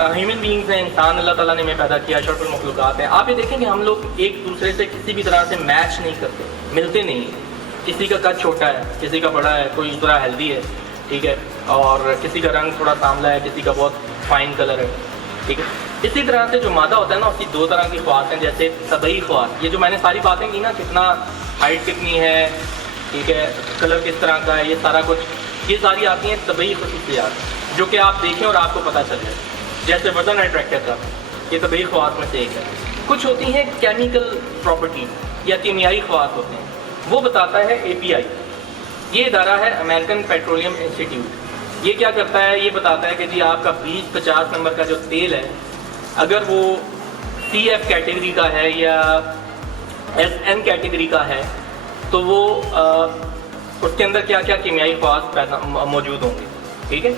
Human beings हैं, इंसान अल्लाह ताला ने हमें पैदा किया, अशरफुल मखलूक़ात हैं। आप ये देखेंगे हम लोग एक दूसरे से किसी भी तरह से मैच नहीं करते, मिलते नहीं हैं। किसी का कद छोटा है, किसी का बड़ा है, कोई थोड़ा हेल्दी है, ठीक है, और किसी का रंग थोड़ा सांवला है, किसी का बहुत फाइन कलर है, ठीक है। इसी तरह से जो मादा होता है ना, उसकी दो तरह की ख्वास हैं, जैसे तबई ख्वास, ये जो मैंने सारी बातें की ना, कितना हाइट कितनी है, ठीक है, कलर किस तरह का है, ये सारा कुछ, ये सारी आती हैं तबई खसूसियात, जो कि आप देखें और आपको पता चल जाए। जैसे वजन है ट्रैक्टर का, ये तबई ख्वास में से एक है। कुछ होती हैं केमिकल प्रॉपर्टीज या कीमियाई ख्वास होते हैं, वो बताता है API। ये इदारा है अमेरिकन पेट्रोलियम इंस्टीट्यूट। ये क्या करता है, ये बताता है कि जी आपका 20-50 नंबर का जो तेल है, अगर वो CF कैटेगरी का है या SN कैटेगरी का है, तो वो उसके अंदर क्या क्या कीमियाई ख्वास मौजूद होंगे, ठीक है।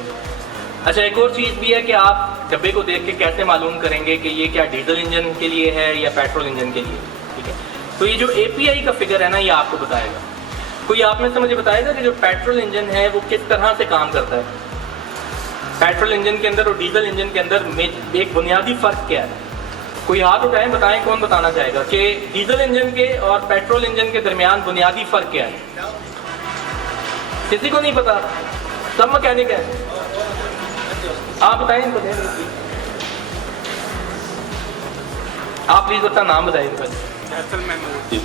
अच्छा, एक और चीज़ भी है कि आप डब्बे को देख के कैसे मालूम करेंगे कि ये क्या डीजल इंजन के लिए है या पेट्रोल इंजन के लिए, ठीक है। तो ये जो API का फिगर है ना, ये आपको बताएगा। कोई आप में से मुझे बताएगा कि जो पेट्रोल इंजन है वो किस तरह से काम करता है, पेट्रोल इंजन के अंदर और डीजल इंजन के अंदर एक बुनियादी फ़र्क क्या है? कोई हाथ उठाएं, बताएं कौन बताना चाहेगा कि डीजल इंजन के और पेट्रोल इंजन के दरमियान बुनियादी फ़र्क क्या है? किसी को नहीं पता, सब मैकेनिक है। आप बताएं इनको, आप प्लीज अपना नाम बताइए।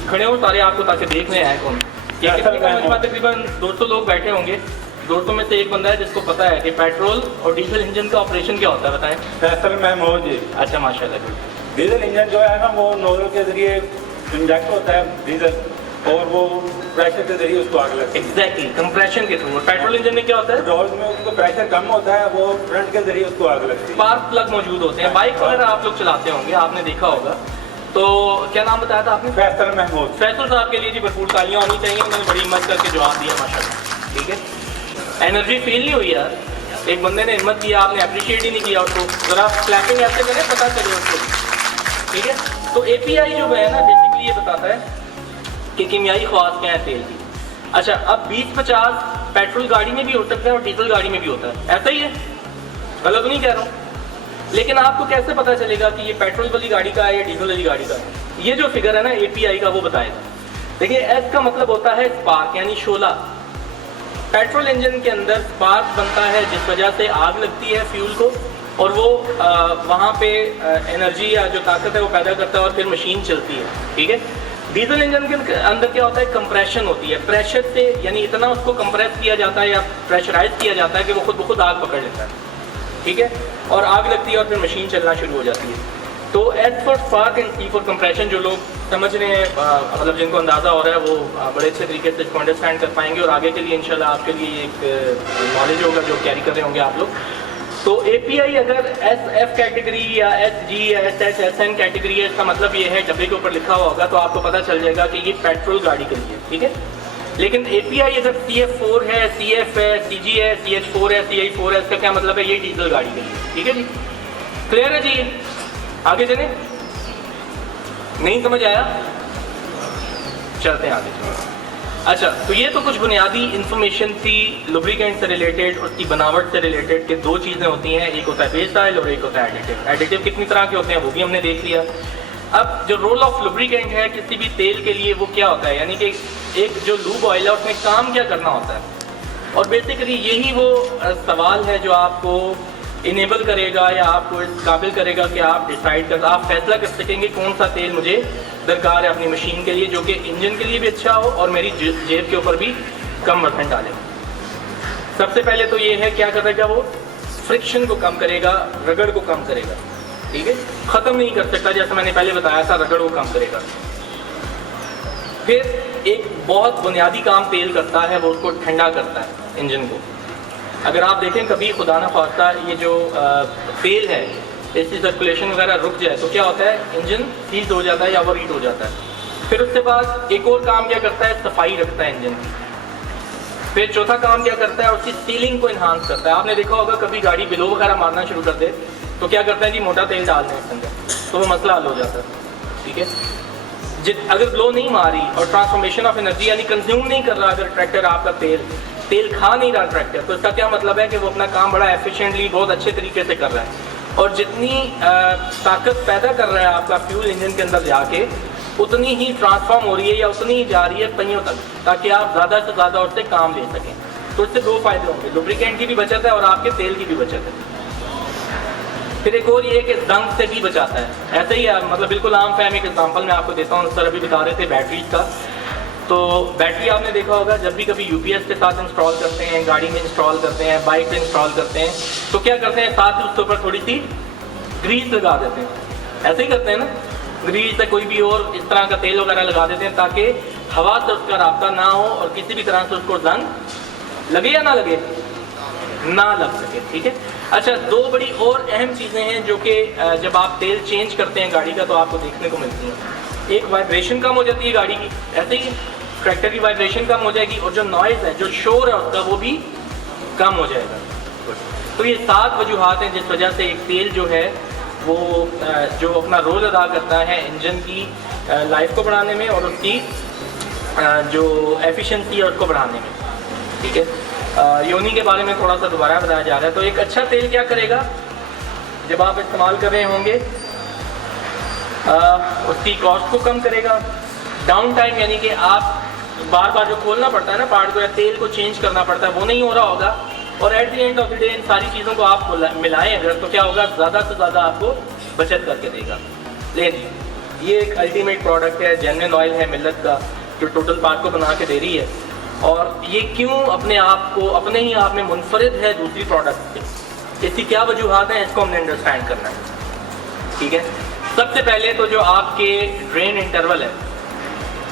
खड़े हो सारे आपको ताकि देख रहे हैं कौन। तकरीबन 200 लोग बैठे होंगे, 200 में से एक बंदा है जिसको पता है कि पेट्रोल और डीजल इंजन का ऑपरेशन क्या होता है, बताएं। फैसल महमूद जी। अच्छा, माशाल्लाह। डीजल इंजन जो है ना, वो नोजल के जरिए इंजेक्ट होता है डीजल, और वो प्रेशर के जरिए उसको आग लगती है। एग्जैक्टली, कंप्रेशन के थ्रू। पेट्रोल इंजन में क्या होता है, पेट्रोल में उसको प्रेशर कम होता है, वो फ्रंट के जरिए उसको आग लगती है। स्पार्क प्लग मौजूद होते हैं। बाइक वगैरह आप लोग चलाते होंगे, आपने देखा होगा। तो क्या नाम बताया था आपने? फैसल महमूद। फैसल साहब के लिए जी भरपूर तालियां होनी चाहिए, उन्होंने बड़ी हिम्मत करके जवाब दिया, माशाल्लाह, ठीक है। एनर्जी फील नहीं हुई यार, एक बंदे ने हिम्मत किया, आपने अप्रिशिएट ही नहीं किया उसको। जरा क्लैपिंग ऐसे करें, पता चले उसको, ठीक है। तो API जो है ना, बेसिकली ये बताता है कि कीमियाई ख्वास क्या है तेल की। अच्छा, अब 20-50 पेट्रोल गाड़ी में भी हो सकता है और डीजल गाड़ी में भी होता है, ऐसा ही है, गलत नहीं कह रहा हूँ। लेकिन आपको कैसे पता चलेगा कि ये पेट्रोल वाली गाड़ी का है या डीजल वाली गाड़ी का है? ये जो फिगर है ना API का, वो बताएगा। देखिए, S का मतलब होता है स्पार्क, यानी शोला। पेट्रोल इंजन के अंदर स्पार्क बनता है जिस वजह से आग लगती है फ्यूल को, और वो वहाँ पे एनर्जी या जो ताकत है वो पैदा करता है और फिर मशीन चलती है, ठीक है। डीजल इंजन के अंदर क्या होता है, कंप्रेशन होती है, प्रेशर से, यानी इतना उसको कंप्रेस किया जाता है या प्रेशराइज किया जाता है कि वो खुद ब खुद आग पकड़ लेता है, ठीक है, और आग लगती है और फिर मशीन चलना शुरू हो जाती है। तो S for spark and C for compression, जो लोग समझ रहे हैं, मतलब जिनको अंदाज़ा हो रहा है, वो बड़े अच्छे तरीके से इसको अंडरस्टैंड कर पाएंगे और आगे के लिए इंशाल्लाह आपके लिए एक नॉलेज होगा जो कैरी कर रहे होंगे आप लोग। तो API अगर SF कैटेगरी या SG या SS SN कैटेगरी है, इसका मतलब ये है, डब्बे के ऊपर लिखा हुआ होगा तो आपको पता चल जाएगा कि ये पेट्रोल गाड़ी के लिए, ठीक है। लेकिन API अगर CF4 है, CF है, CG है, CH4 है, CI4 है, इसका क्या मतलब है, ये डीजल गाड़ी के लिए, ठीक है जी। क्लियर है जी? आगे चलें, नहीं समझ आया? चलते हैं आगे। अच्छा, तो ये तो कुछ बुनियादी इंफॉर्मेशन थी लुब्रिकेंट से रिलेटेड, उसकी बनावट से रिलेटेड, कि दो चीज़ें होती हैं, एक होता है बेस ऑयल और एक होता है एडिटिव। एडिटिव कितनी तरह के होते हैं वो भी हमने देख लिया। अब जो रोल ऑफ लुब्रिकेंट है किसी भी तेल के लिए, वो क्या होता है, यानी कि एक जो लूब ऑयल है उसमें काम क्या करना होता है। और बेसिकली यही वो सवाल है जो आपको इनेबल करेगा या आपको इस काबिल करेगा कि आप डिसाइड कर, आप फैसला कर सकेंगे कौन सा तेल मुझे दरकार है अपनी मशीन के लिए, जो कि इंजन के लिए भी अच्छा हो और मेरी जेब के ऊपर भी कम वजन डाले। सबसे पहले तो ये है, क्या करेगा वो, फ्रिक्शन को कम करेगा, रगड़ को कम करेगा, ठीक है। ख़त्म नहीं कर सकता, जैसा मैंने पहले बताया था, रगड़ को कम करेगा। फिर एक बहुत बुनियादी काम तेल करता है, वो उसको ठंडा करता है इंजन को। अगर आप देखें कभी खुदा ना खास्ता ये जो तेल है, इसकी सर्कुलेशन वगैरह रुक जाए तो क्या होता है, इंजन सीज हो जाता है या ओवर हीट हो जाता है। फिर उसके बाद एक और काम क्या करता है, सफाई रखता है इंजन की। फिर चौथा काम क्या करता है, उसकी सीलिंग को इन्हांस करता है। आपने देखा होगा कभी गाड़ी बिलो वगैरह मारना शुरू कर दे तो क्या करते हैं जी, मोटा तेल डालते हैं इसके अंदर, तो वो मसला हल हो जाता है, ठीक है। अगर ब्लो नहीं मारी और ट्रांसफॉर्मेशन ऑफ एनर्जी यानी कंज्यूम नहीं कर रहा अगर ट्रैक्टर आपका तेल खा नहीं रहा ट्रैक्टर, तो इसका क्या मतलब है कि वो अपना काम बड़ा एफिशिएंटली बहुत अच्छे तरीके से कर रहा है। और जितनी ताकत पैदा कर रहा है आपका फ्यूल इंजन के अंदर जाके, उतनी ही ट्रांसफॉर्म हो रही है या उतनी ही जा रही है पहियों तक, ताकि आप ज़्यादा से ज़्यादा उससे काम ले सकें। तो इससे दो फायदे होंगे, लुब्रिकेंट की भी बचत है और आपके तेल की भी बचत है। फिर एक और ये कि जंग से भी बचाता है। ऐसे ही है, मतलब बिल्कुल आम फहम एक एग्जांपल मैं आपको देता हूँ। सर अभी बता रहे थे बैटरीज का, तो बैटरी आपने देखा होगा जब भी कभी यूपीएस के साथ इंस्टॉल करते हैं, गाड़ी में इंस्टॉल करते हैं, बाइक पे इंस्टॉल करते हैं, तो क्या करते हैं, साथ ही उसके ऊपर थोड़ी सी ग्रीस लगा देते हैं। ऐसे ही करते हैं ना, ग्रीस या कोई भी और इस तरह का तेल वगैरह लगा देते हैं ताकि हवा से उसका रास्ता ना हो और किसी भी तरह से उसको जंग लगे या ना लगे, ना लग सके। ठीक है। अच्छा, दो बड़ी और अहम चीज़ें हैं जो कि जब आप तेल चेंज करते हैं गाड़ी का तो आपको देखने को मिलती हैं। एक, वाइब्रेशन कम हो जाती है गाड़ी की, ऐसे ही ट्रैक्टर की वाइब्रेशन कम हो जाएगी, और जो नॉइज़ है, जो शोर है उसका, वो भी कम हो जाएगा। तो ये 7 वजूहात हैं जिस वजह से एक तेल जो है वो जो अपना रोल अदा करता है इंजन की लाइफ को बढ़ाने में और उसकी जो एफिशिएंसी है उसको बढ़ाने में। ठीक है। योनी के बारे में थोड़ा सा दोबारा बताया जा रहा है। तो एक अच्छा तेल क्या करेगा जब आप इस्तेमाल कर रहे होंगे, उसकी कॉस्ट को कम करेगा। डाउन टाइम यानी कि आप बार बार जो खोलना पड़ता है ना पार्ट को या तेल को चेंज करना पड़ता है, वो नहीं हो रहा होगा। और at the end of the day in सारी चीज़ों को आप मिलाएं अगर, तो क्या होगा, ज़्यादा से ज़्यादा आपको बचत करके देगा। लेकिन ये एक अल्टीमेट प्रोडक्ट है, जेन्युइन ऑयल है मिल्लत का, जो टोटल पार्ट को बना के दे रही है। और ये क्यों अपने आप को, अपने ही आप में मुनफरिद है दूसरी प्रोडक्ट से, इसकी क्या वजूहात हैं, इसको हमने अंडरस्टैंड करना है। ठीक है। सबसे पहले तो जो आपके ड्रेन इंटरवल है,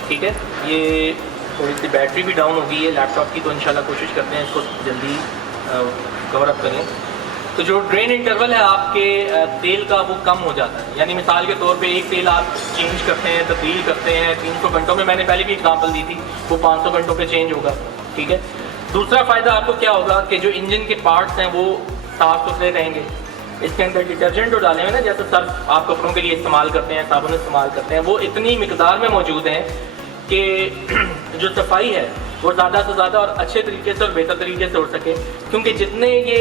ठीक है, ये थोड़ी सी बैटरी भी डाउन हो गई है लैपटॉप की, तो इंशाल्लाह कोशिश करते हैं इसको जल्दी कवर अप करें। तो जो ड्रेन इंटरवल है आपके तेल का, वो कम हो जाता है। यानी मिसाल के तौर पे एक तेल आप चेंज करते हैं, तब्दील करते हैं 300 घंटों में, मैंने पहले भी एग्जांपल दी थी, वो 500 घंटों पे चेंज होगा। ठीक है। दूसरा फ़ायदा आपको क्या होगा कि जो इंजन के पार्ट्स हैं वो साफ़ सुथरे रहेंगे। इसके अंदर डिटर्जेंट जो डाले हुए ना, जैसे सर्फ आप कपड़ों के लिए इस्तेमाल करते हैं, साबुन इस्तेमाल करते हैं, वो इतनी मिकदार में मौजूद हैं कि जो सफाई है वो ज़्यादा से ज़्यादा और अच्छे तरीके से और बेहतर तरीके से हो सके। क्योंकि जितने ये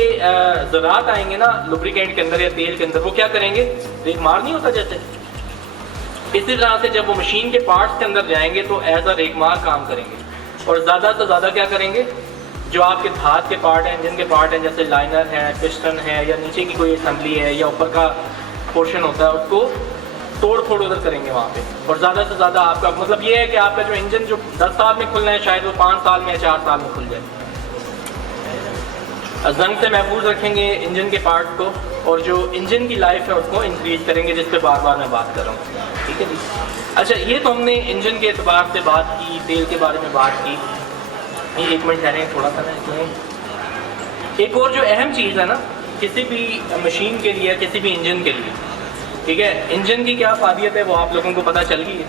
ज़रात आएंगे ना लुब्रिकेंट के अंदर या तेल के अंदर, वो क्या करेंगे, रेगमार नहीं होता जैसे, इसी तरह से जब वो मशीन के पार्ट्स के अंदर जाएंगे तो एज अ रेगमार काम करेंगे। और ज़्यादा से ज़्यादा क्या करेंगे, जो आपके धात के पार्ट हैं, इंजन के पार्ट हैं, जैसे लाइनर है, पिस्टन है, या नीचे की कोई असेंबली है या ऊपर का पोर्शन होता है, उसको तोड़ फोड़ उधर करेंगे वहाँ पे। और ज़्यादा से ज़्यादा आपका मतलब ये है कि आपका जो इंजन जो 10 साल में खुलना है, शायद वो 5 साल में या 4 साल में खुल जाए। जंग से महफूज रखेंगे इंजन के पार्ट को, और जो इंजन की लाइफ है उसको इंक्रीज करेंगे, जिस पे बार बार मैं बात कर रहा हूँ। ठीक है जी। अच्छा, ये तो हमने इंजन के एतबार से बात की, तेल के बारे में बात की। ये 1 मिनट ठहरें थोड़ा सा ना, इसमें एक और जो अहम चीज़ है ना किसी भी मशीन के लिए, किसी भी इंजन के लिए, ठीक है, इंजन की क्या फ़ायदियत है वो आप लोगों को पता चल गई है।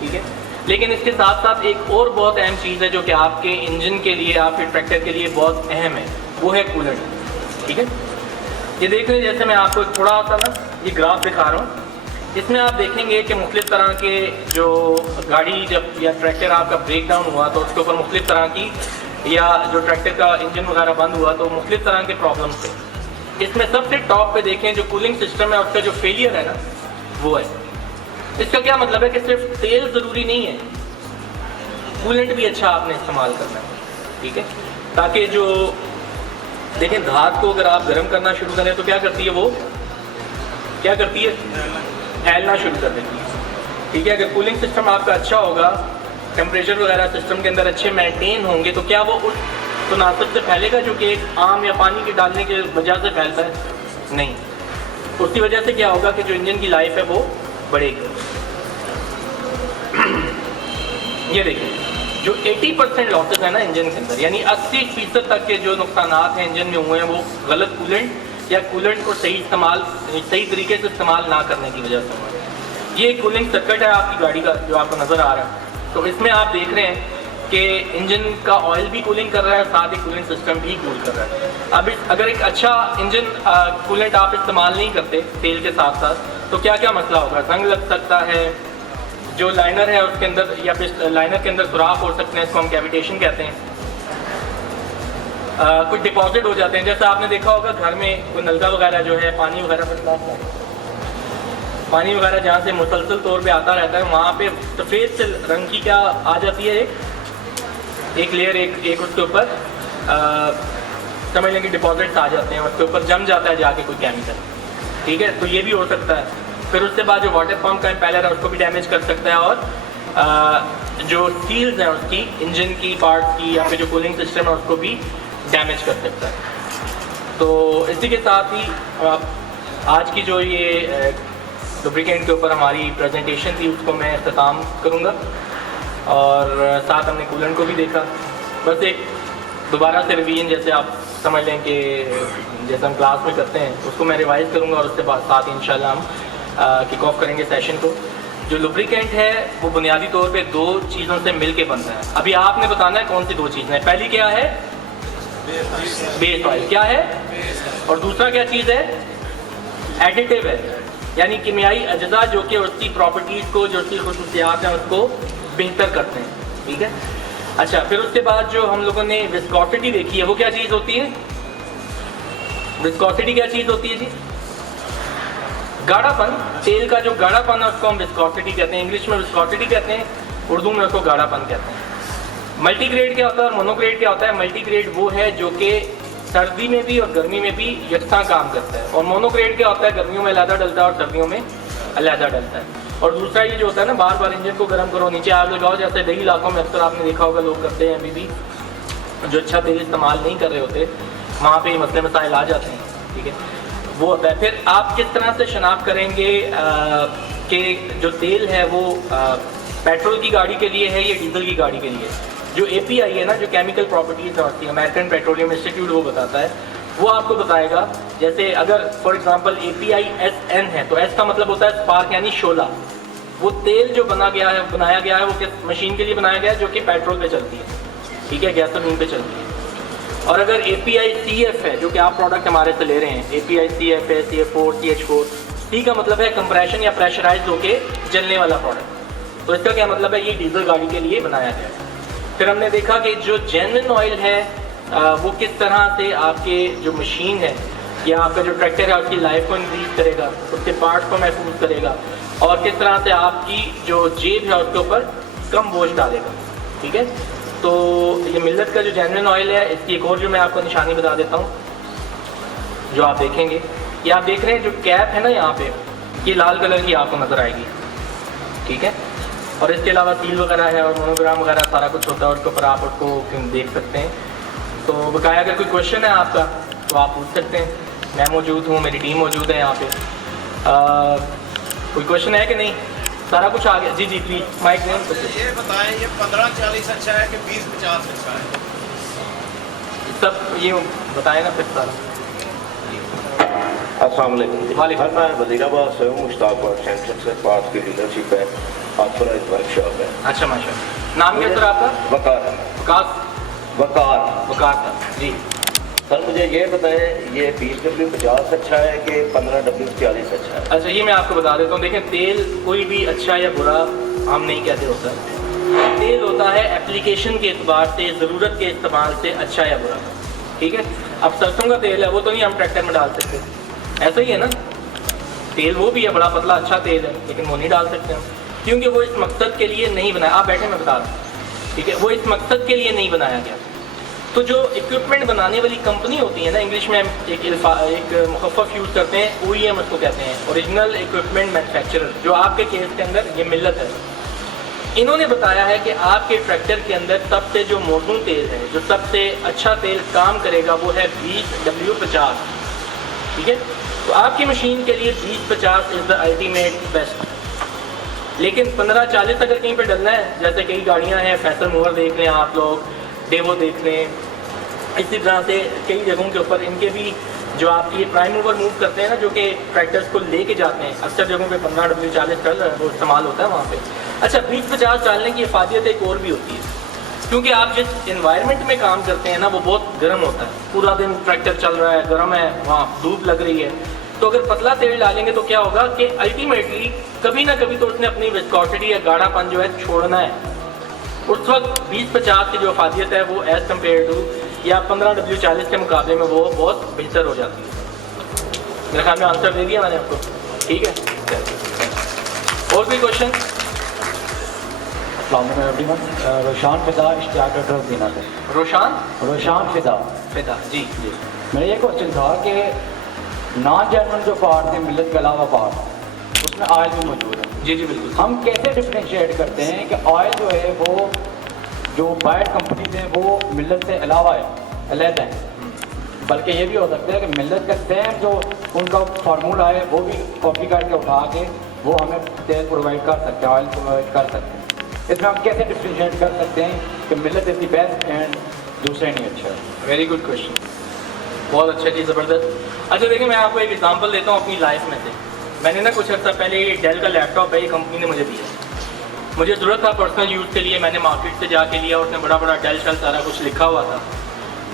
ठीक है। लेकिन इसके साथ साथ एक और बहुत अहम चीज़ है जो कि आपके इंजन के लिए, आपके ट्रैक्टर के लिए बहुत अहम है, वो है कूलेंट। ठीक है। ये देख लें, जैसे मैं आपको थोड़ा सा ना ये ग्राफ दिखा रहा हूँ, इसमें आप देखेंगे कि मुख्तलिफ़ तरह के जो गाड़ी जब या ट्रैक्टर आपका ब्रेक डाउन हुआ तो उसके ऊपर मुख्तलिफ़ तरह की, या जो ट्रैक्टर का इंजन वगैरह बंद हुआ तो मुख्तलिफ़ तरह के प्रॉब्लम्स थे। इसमें सबसे टॉप पे देखें जो कूलिंग सिस्टम है उसका जो फेलियर है ना, वो है। इसका क्या मतलब है कि सिर्फ तेल ज़रूरी नहीं है, कूलेंट भी अच्छा आपने इस्तेमाल करना है। ठीक है। ताकि जो देखें, धात को अगर आप गर्म करना शुरू करें तो क्या करती है, वो क्या करती है, फैलना शुरू कर देती है। ठीक है। अगर कूलिंग सिस्टम आपका अच्छा होगा, टेम्परेचर वगैरह सिस्टम के अंदर अच्छे मेंटेन होंगे, तो क्या वो उस तनासब से फैलेगा जो कि एक आम या पानी के डालने की वजह से फैलता है? नहीं। उसकी वजह से क्या होगा कि जो इंजन की लाइफ है वो बढ़ेगी। ये देखिए, जो 80% लॉसेस है ना इंजन के अंदर, यानी 80% तक के जो नुकसानात हैं इंजन में हुए हैं, वो गलत कूलेंट या कूलेंट को सही तरीके से इस्तेमाल ना करने की वजह से हुआ है। ये कूलिंग सर्किट है आपकी गाड़ी का जो आपको नज़र आ रहा है। तो इसमें आप देख रहे हैं कि इंजन का ऑयल भी कूलिंग कर रहा है, साथ ही कूलिंग सिस्टम भी कूल कर रहा है। अब अगर एक अच्छा इंजन कूलेंट आप इस्तेमाल नहीं करते तेल के साथ साथ, तो क्या क्या मसला होगा, जंग लग सकता है, जो लाइनर है उसके अंदर या फिर लाइनर के अंदर सुराख हो सकते हैं, इसको हम कैविटेशन कहते हैं। कुछ डिपॉजिट हो जाते हैं। जैसे आपने देखा होगा घर में कोई नलका वगैरह जो है पानी वगैरह जहाँ से मुसलसल तौर पे आता रहता है, वहाँ पे सफ़ेद से रंग की क्या आ जाती है, एक लेयर एक उसके ऊपर समझ लें कि डिपॉजिट्स आ जाते हैं, उसके ऊपर जम जाता है जाके कोई केमिकल। ठीक है, तो ये भी हो सकता है। फिर उसके बाद जो वाटर पंप का इम्पेलर है उसको भी डैमेज कर सकता है, और जो सील्स हैं उसकी इंजन की पार्ट्स की या फिर जो कूलिंग सिस्टम है उसको भी डैमेज कर सकता है। तो इसी के साथ ही आज की जो ये लुब्रिकेंट के ऊपर हमारी प्रेजेंटेशन थी उसको मैं इख्तिताम करूँगा, और साथ हमने कूलेंट को भी देखा। बस एक दोबारा से रिवीजन जैसे आप समझ लें कि जैसे हम क्लास में करते हैं उसको मैं रिवाइज़ करूँगा, और उसके बाद साथ इंशाल्लाह हम किक ऑफ करेंगे सेशन को। जो लुब्रिकेंट है वो बुनियादी तौर पे दो चीज़ों से मिल के बनता है। अभी आपने बताना है कौन सी दो चीज़ें हैं। पहली क्या है? Base oil. क्या है? और दूसरा क्या चीज़ है? एडिटिव है, यानी किमियाई अज्जा जो कि उसकी प्रॉपर्टीज़ को, जो उसकी खुसूसियात हैं उसको बेहतर करते हैं। ठीक है, अच्छा, फिर उसके बाद जो हम लोगों ने विस्कोसिटी देखी है वो क्या चीज़ होती है? विस्कोसिटी क्या चीज़ होती है जी? गाढ़ापन। तेल का जो गाढ़ापन है उसको हम विस्कोसिटी कहते हैं, इंग्लिश में विस्कोसिटी कहते हैं, उर्दू में उसको गाढ़ापन कहते हैं। मल्टीग्रेड क्या होता है और मोनोग्रेड क्या होता है? मल्टीग्रेड वो है जो कि सर्दी में भी और गर्मी में भी यकसा काम करता है, और मोनोग्रेड क्या होता है? गर्मियों में अलहदा डलता है और सर्दियों में अलहदा डलता है। और दूसरा ये जो होता है ना, बार बार इंजन को गर्म करो, नीचे आग लगाओ, जैसे कई इलाकों में अक्सर आपने देखा होगा लोग करते हैं, अभी भी जो अच्छा तेल इस्तेमाल नहीं कर रहे होते वहाँ पे मसले मसाइल आ जाते हैं। ठीक है, वो होता है। फिर आप किस तरह से शनाख्त करेंगे कि जो तेल है वो पेट्रोल की गाड़ी के लिए है या डीजल की गाड़ी के लिए? जो API है ना, जो केमिकल प्रॉपर्टीज होती है, अमेरिकन पेट्रोलियम इंस्टीट्यूट वो बताता है, वो आपको बताएगा। जैसे अगर फॉर एग्जांपल API SN है तो S का मतलब होता है स्पार्क यानी शोला। वो तेल जो बनाया गया है वो किस मशीन के लिए बनाया गया है? जो कि पेट्रोल पे चलती है, ठीक है, गैसोलीन पे चलती है। और अगर API CF है जो कि आप प्रोडक्ट हमारे से ले रहे हैं, API CF है, CF4 CH4, C का मतलब है कंप्रेशन या प्रेशराइज होके जलने वाला प्रोडक्ट। तो इसका क्या मतलब है? ये डीजल गाड़ी के लिए बनाया गया है। फिर हमने देखा कि जो जेन्युइन ऑयल है वो किस तरह से आपके जो मशीन है या आपका जो ट्रैक्टर है उसकी लाइफ को इंक्रीज करेगा, उसके पार्ट्स को महफूज करेगा, और किस तरह से आपकी जो जेब है उसके ऊपर कम बोझ डालेगा। ठीक है, तो ये मिल्लत का जो जेन्युइन ऑयल है, इसकी एक और जो मैं आपको निशानी बता देता हूँ, जो आप देखेंगे, ये आप देख रहे हैं जो कैप है ना यहाँ पे, ये लाल कलर की आपको नज़र आएगी। ठीक है, और इसके अलावा सील वगैरह है और मोनोग्राम वगैरह सारा कुछ होता है, उसके ऊपर आप उसको देख सकते हैं। तो बकाया अगर कोई क्वेश्चन है आपका तो आप पूछ सकते हैं, मैं मौजूद हूँ, मेरी टीम मौजूद है यहाँ पे। कोई क्वेश्चन है कि नहीं? सारा कुछ आ गया? जी जी प्लीज माइक दें। ये बताएं, ये 15-40 अच्छा है कि 20-50 अच्छा है? सब ये बताएं ना फिर सारा। अस्सलाम वालेकुम। मैं वज़ीराबाद से हूँ, मुश्ताक सेंटर से पास की डीलरशिप है, आपका इस वर्कशॉप है। अच्छा माशाल्लाह। नाम क्या सर आपका? वकार। वकार सर जी। सर मुझे ये बताएं, ये 20W50 अच्छा है कि 15W40 अच्छा है? अच्छा, ये मैं आपको बता देता हूँ। देखें, तेल कोई भी अच्छा या बुरा हम नहीं कहते होता है। तेल होता है एप्लीकेशन के एतबार से, ज़रूरत के इस्तेमाल से अच्छा या बुरा। ठीक है, अब सरसों का तेल है वो तो नहीं हम ट्रैक्टर में डाल सकते, ऐसा ही है ना। तेल वो भी है, बड़ा पतला अच्छा तेल है, लेकिन वो नहीं डाल सकते हम, क्योंकि वो इस मकसद के लिए नहीं बनाया। आप बैठे, मैं बता रहा हूँ। ठीक है, वो इस मकसद के लिए नहीं बनाया गया। तो जो इक्विपमेंट बनाने वाली कंपनी होती है ना, इंग्लिश में हम एक मुखफ़्फ़ यूज़ करते हैं, OEM उसको कहते हैं, ओरिजिनल इक्विपमेंट मैन्युफैक्चरर। जो आपके केस के अंदर ये मिल्लत है, इन्होंने बताया है कि आपके ट्रैक्टर के अंदर सबसे जो मौजूद तेल है, जो सबसे अच्छा तेल काम करेगा वो है 20W50। ठीक है, तो आपकी मशीन के लिए 2050 इज़ द अल्टीमेट बेस्ट। लेकिन 1540 अगर कहीं पे डलना है, जैसे कई गाड़ियां हैं, फैसल मूवर देख लें आप लोग, डेवो देख लें, इसी तरह से कई जगहों के ऊपर इनके भी जो आपकी प्राइम मूवर मूव करते हैं ना, जो कि ट्रैक्टर्स को लेके जाते हैं, अक्सर जगहों पे 15W40 चल रहा है, वो इस्तेमाल होता है वहाँ पे। अच्छा, 2050 डालने की इफादियत एक और भी होती है, क्योंकि आप जिस इन्वायरमेंट में काम करते हैं ना वो बहुत गर्म होता है, पूरा दिन ट्रैक्टर चल रहा है, गर्म है, वहाँ धूप लग रही है। तो अगर पतला तेल डालेंगे तो क्या होगा कि अल्टीमेटली कभी ना कभी तो उसने अपनी विस्कोसिटी या गाढ़ापन जो है छोड़ना है। उस वक्त 2050 की जो अफादियत है वो एज़ कम्पेयर टू या 15W40 के मुकाबले में वो बहुत बेहतर हो जाती है। मेरे ख्याल में आंसर दे दिया मैंने आपको, ठीक है। और कोई क्वेश्चन? रोशान फिदा इश्तियाक एड्रेस देना था। रोशान फिदा जी जी। मेरा ये क्वेश्चन था कि नॉन जेन्युइन जो पार्ट थे मिलत के अलावा पार्ट उसमें ऑयल भी मौजूद है। जी जी बिल्कुल। हम कैसे डिफ्रेंशिएट करते हैं कि ऑयल जो है वो जो बायर कंपनीज हैं वो मिलत से अलावा है, अलग है, बल्कि ये भी हो सकता है कि मिलत का सेम जो उनका फार्मूला है वो भी कॉपी करके उठा के वो हमें तेल प्रोवाइड कर सकते हैं, ऑयल प्रोवाइड कर सकते हैं। इसमें हम कैसे डिफ्रेंशिएट कर सकते हैं कि मिलत इज द बेस्ट एंड दूसरे नहीं अच्छा है? वेरी गुड क्वेश्चन, बहुत अच्छा जी, ज़बरदस्त। अच्छा देखिए, मैं आपको एक एग्जांपल देता हूँ अपनी लाइफ में से। मैंने ना कुछ अर्सा पहले ये डेल का लैपटॉप है, ये कंपनी ने मुझे दिया, मुझे ज़रूरत था पर्सनल यूज़ के लिए। मैंने मार्केट से जाके लिया, उसने बड़ा बड़ा डेल शल सारा कुछ लिखा हुआ था।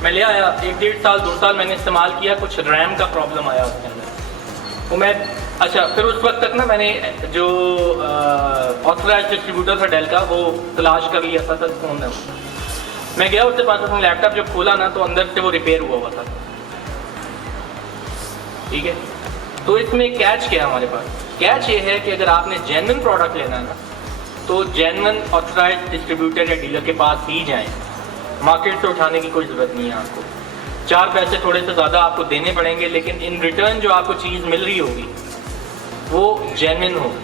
मैं ले आया, 1-1.5 साल 2 साल मैंने इस्तेमाल किया, कुछ रैम का प्रॉब्लम आया उसके अंदर। तो मैं अच्छा फिर उस वक्त तक ना मैंने जो ऑथराइज्ड डिस्ट्रीब्यूटर था डेल का वो तलाश कर लिया था फ़ोन में। मैं गया उसके पास, अपना लैपटॉप जब खोला ना तो अंदर से वो रिपेयर हुआ था, ठीक है। तो इसमें कैच क्या है हमारे पास? कैच ये है कि अगर आपने जेन्युइन प्रोडक्ट लेना है ना तो जेन्युइन ऑथराइज्ड डिस्ट्रीब्यूटर या डीलर के पास ही जाएं, मार्केट से उठाने की कोई ज़रूरत नहीं है आपको। 4 पैसे थोड़े से ज़्यादा आपको देने पड़ेंगे, लेकिन इन रिटर्न जो आपको चीज़ मिल रही होगी वो जेन्युइन होगी,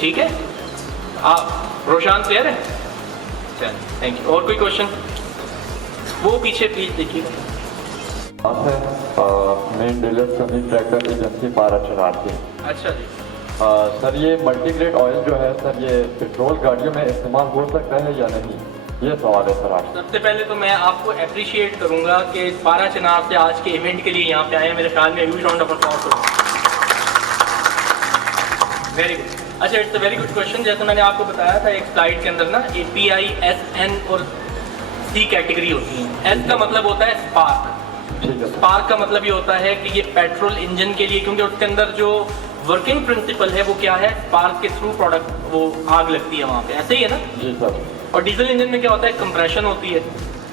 ठीक है। आप रोशान क्लियर है? चल थैंक यू। और कोई क्वेश्चन? वो पीछे प्लीज़ देखिए। बात है मेन डीलर सभी ट्रैक्टर एजेंसी पारा चनार की। अच्छा जी। सर ये मल्टीग्रेड ऑयल जो है सर ये पेट्रोल गाड़ियों में इस्तेमाल हो सकता है या नहीं, ये सवाल है सर आज। सबसे पहले तो मैं आपको अप्रिशिएट करूंगा कि पारा चनार से आज के इवेंट के लिए यहाँ पे आए हैं। मेरे ख्याल में ह्यूज राउंड ऑफ अप्लॉज करूँ। Very good. अच्छा, it's a very good question. जैसे मैंने आपको बताया था एक स्लाइड के अंदर ना API, SN और C कैटेगरी होती है। S का मतलब होता है स्पार्क। स्पार्क का मतलब ये होता है कि ये पेट्रोल इंजन के लिए, क्योंकि उसके अंदर जो वर्किंग प्रिंसिपल है वो क्या है, स्पार्क के थ्रू प्रोडक्ट वो आग लगती है वहाँ पे, ऐसे ही है ना जी सर। और डीजल इंजन में क्या होता है, कंप्रेशन होती है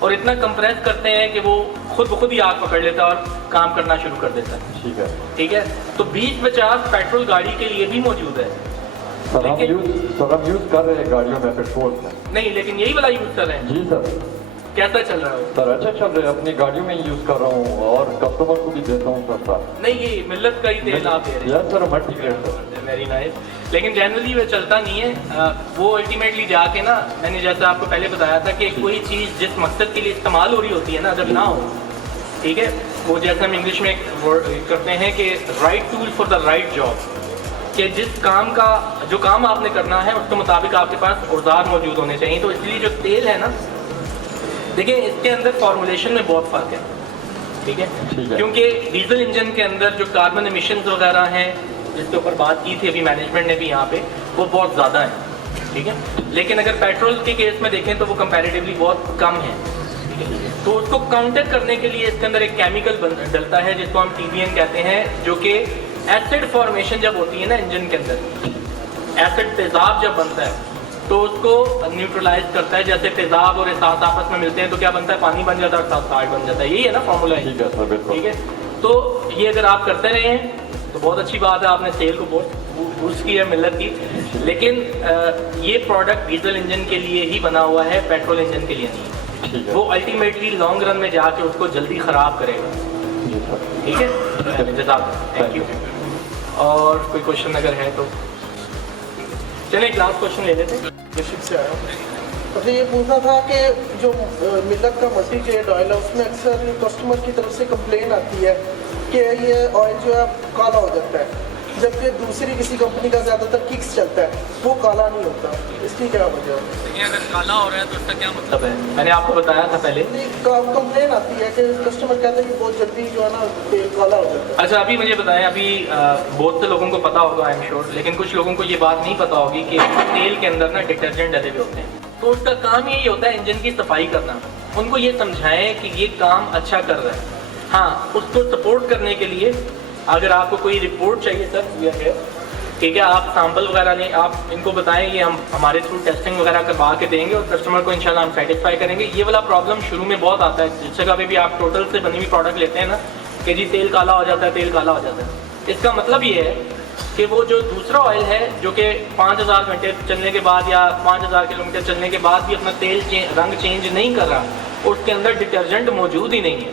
और इतना कंप्रेस करते हैं कि वो खुद ब खुद ही आग पकड़ लेता है और काम करना शुरू कर देता है। ठीक है, ठीक है। तो 20-50 पेट्रोल गाड़ी के लिए भी मौजूद है। सर हम यूज कर रहे हैं गाड़ियों में पेट्रोल में। नहीं, लेकिन यही वाला यूज कर रहे हैं। जी सर। कैसा चल रहा है? सर अच्छा चल रहा है, अपनी गाड़ियों में ही यूज कर रहा हूँ और कस्टमर को भी देता हूँ सस्ता। नहीं, ये मिल्लत का ही तेल आप दे रहे हैं। Yes sir, multigrade sir. Very nice. लेकिन जनरली वो चलता नहीं है। वो अल्टीमेटली जाके ना, मैंने जैसा आपको पहले बताया था कि कोई चीज़ जिस मकसद के लिए इस्तेमाल हो रही होती है ना, अगर ना हो, ठीक है, वो जैसे हम इंग्लिश में एक वर्ड करते हैं कि right tool for the right job, कि जिस काम का जो काम आपने करना है उसके मुताबिक आपके पास औजार मौजूद होने चाहिए। तो इसलिए जो तेल है ना, देखिए इसके अंदर फॉर्मुलेशन में बहुत फ़र्क है, ठीक है, क्योंकि डीजल इंजन के अंदर जो कार्बन एमिशंस वगैरह हैं जिसके ऊपर बात की थी अभी मैनेजमेंट ने भी यहाँ पे, वो बहुत ज़्यादा है, ठीक है। लेकिन अगर पेट्रोल के केस में देखें तो वो कंपैरेटिवली बहुत कम है, ठीक है। तो उसको काउंटर करने के लिए इसके अंदर एक केमिकल डलता है जिसको हम TBN कहते हैं, जो कि एसिड फॉर्मेशन जब होती है ना इंजन के अंदर, एसिड तेजाब जब बनता है तो उसको न्यूट्रलाइज करता है। जैसे तेजाब और एहसास आपस में मिलते हैं तो क्या बनता है, पानी बन जाता है और साथ बन जाता है। यही है ना फॉर्मूला, ठीक है सर, बिल्कुल ठीक है। तो ये अगर आप करते रहे हैं तो बहुत अच्छी बात है, आपने सेल को बहुत बूस्ट की है मिल्लत की। लेकिन ये प्रोडक्ट डीजल इंजन के लिए ही बना हुआ है, पेट्रोल इंजन के लिए नहीं। वो अल्टीमेटली लॉन्ग रन में जाके उसको जल्दी ख़राब करेगा, ठीक है। Thank you. और कोई क्वेश्चन अगर है तो चलिए क्लास क्वेश्चन ले लेते हैं। से आया मुझे ये पूछना था कि जो मिल्लत का मल्टीग्रेड ऑयल है उसमें अक्सर कस्टमर की तरफ से कंप्लेन आती है कि ये ऑयल जो है काला हो जाता है, जबकि दूसरी किसी कंपनी का ज़्यादातर किक्स चलता है वो काला नहीं होता, इसकी क्या वजह है? देखिए अगर काला हो रहा है तो इसका क्या मतलब है, मैंने आपको बताया था पहले। कंप्लेन आती है कि कस्टमर कहते हैं कि बहुत जल्दी जो है ना तेल काला हो जाता है। अच्छा, अभी मुझे बताएं, अभी बहुत से लोगों को पता होगा आई एम श्योर, लेकिन कुछ लोगों को ये बात नहीं पता होगी कि तेल के अंदर ना डिटर्जेंट डले हुए होते हैं। तो उसका काम यही होता है इंजन की सफाई करना। उनको ये समझाएं कि ये काम अच्छा कर रहा है। हाँ, उसको सपोर्ट करने के लिए अगर आपको कोई रिपोर्ट चाहिए सर, ये है ठीक है, आप सैंपल वगैरह लें, आप इनको बताएं ये हम हमारे थ्रू टेस्टिंग वगैरह करवा के देंगे और कस्टमर को इंशाल्लाह हम सेटिस्फाई करेंगे। ये वाला प्रॉब्लम शुरू में बहुत आता है, जिस जगह पे भी आप टोटल से बनी हुई प्रोडक्ट लेते हैं ना कि जी तेल काला हो जाता है, तेल काला हो जाता है। इसका मतलब ये है कि वो जो दूसरा ऑयल है जो कि 5000 घंटे चलने के बाद या 5000 किलोमीटर चलने के बाद भी अपना तेल रंग चेंज नहीं कर रहा, उसके अंदर डिटर्जेंट मौजूद ही नहीं है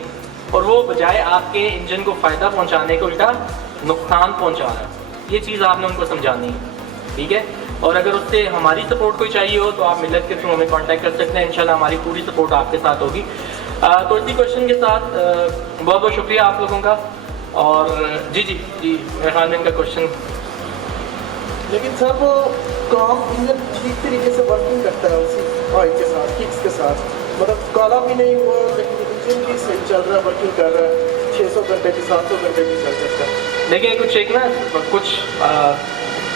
और वो बजाय आपके इंजन को फ़ायदा पहुंचाने को उल्टा नुकसान पहुंचा रहा है। ये चीज़ आपने उनको समझानी है, ठीक है। और अगर उससे हमारी सपोर्ट कोई चाहिए हो तो आप मिलत के थ्रू हमें कांटेक्ट कर सकते हैं, इंशाल्लाह हमारी पूरी सपोर्ट आपके साथ होगी। तो इसी क्वेश्चन के साथ बहुत बहुत शुक्रिया आप लोगों का। और जी मेरे ख्याल में इनका क्वेश्चन, लेकिन सर वो काम इंजन ठीक तरीके से वर्किंग करता है उसी ऑयल के साथ, किक्स के साथ, मतलब काला भी नहीं हुआ लेकिन इंजन भी सही चल रहा है, वर्किंग कर रहा है, 600 घंटे की 700 घंटे की चल सकता है। देखिए कुछ एक ना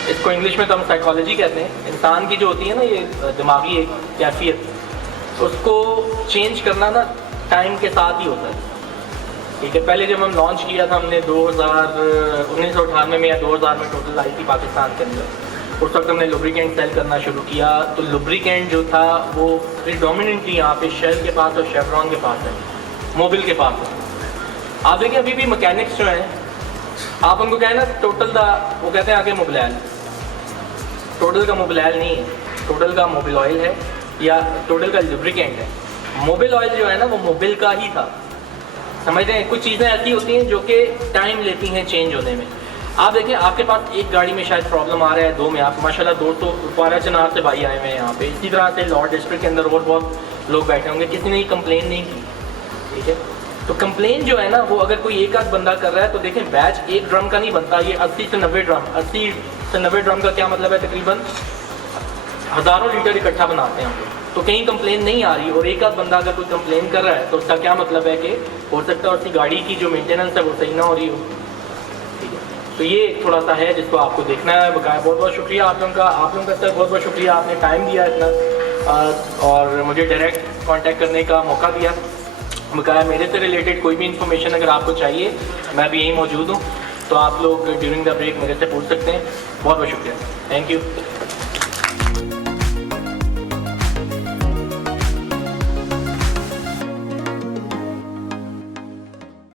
इसको इंग्लिश में तो हम साइकोलॉजी कहते हैं, इंसान की जो होती है ना ये दिमागी एक कैफियत, उसको चेंज करना ना टाइम के साथ ही होता है, ठीक है। पहले जब हम लॉन्च किया था हमने 1998 में या 2000 में टोटल आई थी पाकिस्तान के अंदर, उस वक्त हमने लुब्रिकेंट सेल करना शुरू किया। तो लुब्रिकेंट जो था वो प्रीडोमिनेंटली यहाँ पे शेल के पास और शेवरॉन के पास है, मोबिल के पास है। आप देखिए अभी भी मैकेनिक्स जो हैं, आप उनको कहें ना टोटल का, वो कहते हैं आगे मोबिल, टोटल का मोबिल नहीं है, टोटल का मोबिल ऑयल है या टोटल का लुब्रिकेंट है। मोबिल ऑयल जो है ना वो मोबिल का ही था, समझते हैं। कुछ चीज़ें ऐसी होती हैं जो कि टाइम लेती हैं चेंज होने में। आप देखें आपके पास एक गाड़ी में शायद प्रॉब्लम आ रहा है, दो में आप माशाल्लाह 200 कुपवारा चनार से भाई आए हुए हैं यहाँ पे, इसी तरह से लॉर्ड डिस्ट्रिक्ट के अंदर और बहुत लोग बैठे होंगे, किसी ने कंप्लेन नहीं की, ठीक है। तो कंप्लेन जो है ना वो अगर कोई एक आध बंदा कर रहा है तो देखें बैच एक ड्रम का नहीं बनता, ये 80 से 90 ड्रम, 80 से 90 ड्रम का क्या मतलब है, तकरीबन हज़ारों लीटर इकट्ठा बनाते हैं हम लोग। तो कहीं कंप्लेन नहीं आ रही और एक आध बंदा अगर कोई कंप्लेन कर रहा है तो उसका क्या मतलब है कि हो सकता है उसकी गाड़ी की जो मेंटेनेंस है वो सही ना हो रही हो, ठीक है। तो ये थोड़ा सा है जिसको आपको देखना है। बकाया बहुत बहुत शुक्रिया आप लोगों का सर, बहुत बहुत शुक्रिया, आपने टाइम दिया इतना और मुझे डायरेक्ट कॉन्टैक्ट करने का मौका दिया। बकाया मेरे से रिलेटेड कोई भी इन्फॉर्मेशन अगर आपको चाहिए मैं भी यहीं मौजूद हूँ, तो आप लोग ड्यूरिंग द ब्रेक मेरे से पूछ सकते हैं। बहुत बहुत शुक्रिया, थैंक यू।